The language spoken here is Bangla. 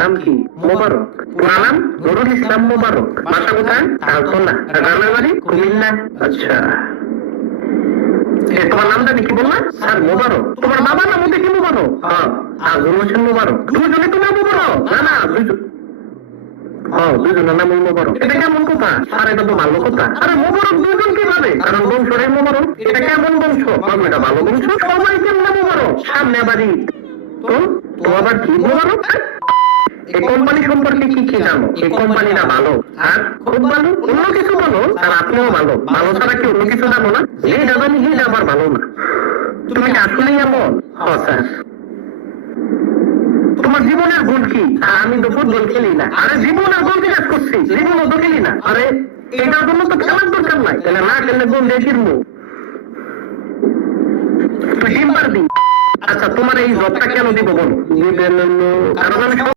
নাম কি? মোবারক। পুরা নাম নুরুল ইসলাম মোবারক। বাসা কোথায়? তালতলা। গ্রামের বাড়ি? কুমিল্লা। আচ্ছা, তোমার নামটা কি বললা? স্যার মোবারক। তোমার বাবার নাম দেখি মোবারক? হ্যাঁ, আজম হোসেন মোবারক। দুজনে তোমার মোবারক? না না, দুজন। দুজনের নাম মোবারক। এটা কেমন কথা? স্যার এটা তো ভালো কথা। আরে মোবারক দুজন কিভাবে? কারণ বংশটাই মোবারক। এটা কেমন বংশ? এটা ভালো বংশ। সবাই কেমন মোবারক? সামনে বাড়ি। তো তোমার আবার কি মোবারক? এই কোম্পানি সম্পর্কে কি কি জানো? এই কোম্পানিটা ভালো আর খুব ভালো, অন্য কিছু ভালো আর আপনিও ভালো। ভালো ছাড়া কি অন্য কিছু জানো না? যে জানি যে আবার ভালো না। তুমি কি আসলেই এমন? হ্যাঁ স্যার। তোমার জীবনের গোল কি? আমি তো ফুটবল খেলি না। আরে জীবনের গোল কি কাজ করছি? জীবনও তো খেলি না। আরে এটার জন্য তো খেলার দরকার নাই। তাহলে না খেললে গোল দিয়ে ফিরবো। তুই ডিম পারবি? আচ্ছা, তোমার এই জবটা কেন দিব বলো? কারণ আমি